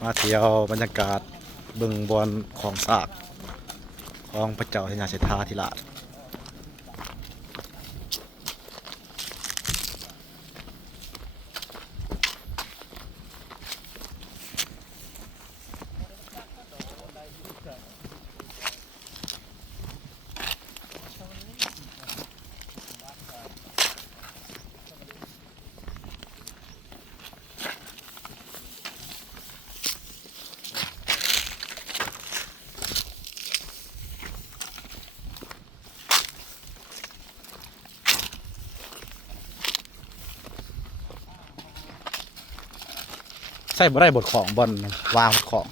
มาเที่ยวบรรยากาศเบิ่งบอลของสากของพระเจ้าธัญญาเศรษฐาธิราชใช่บ่ได้บทของบอลวางบทของ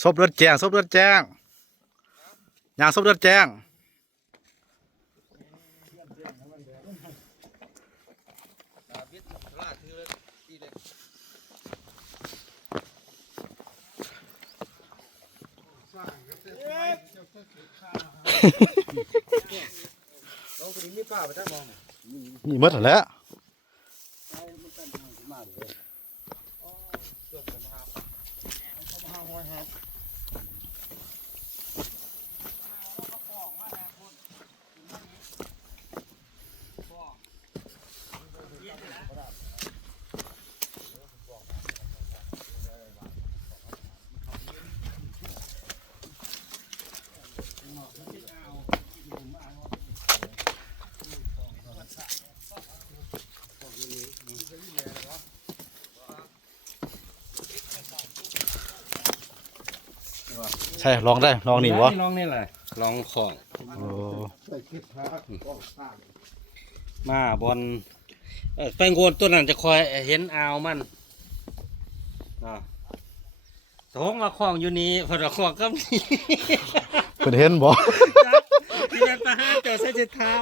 ซบเลือดแจ้งซบเลือดแจ้งยางซบเลือดแจ้งนี่หมดแล้วใช่ลองได้ลองนี่วะ ลองนี่แหละลองของ โอ้ มาบอลแป้งโกนตัวนั้นจะคอยเห็นอ่าวมันโถงมาคล้องอยู่นี่พอเราคล้องก็มี เพิ่นเห็นบ่ ที่เป็นทหารเจ้าใส่เท้า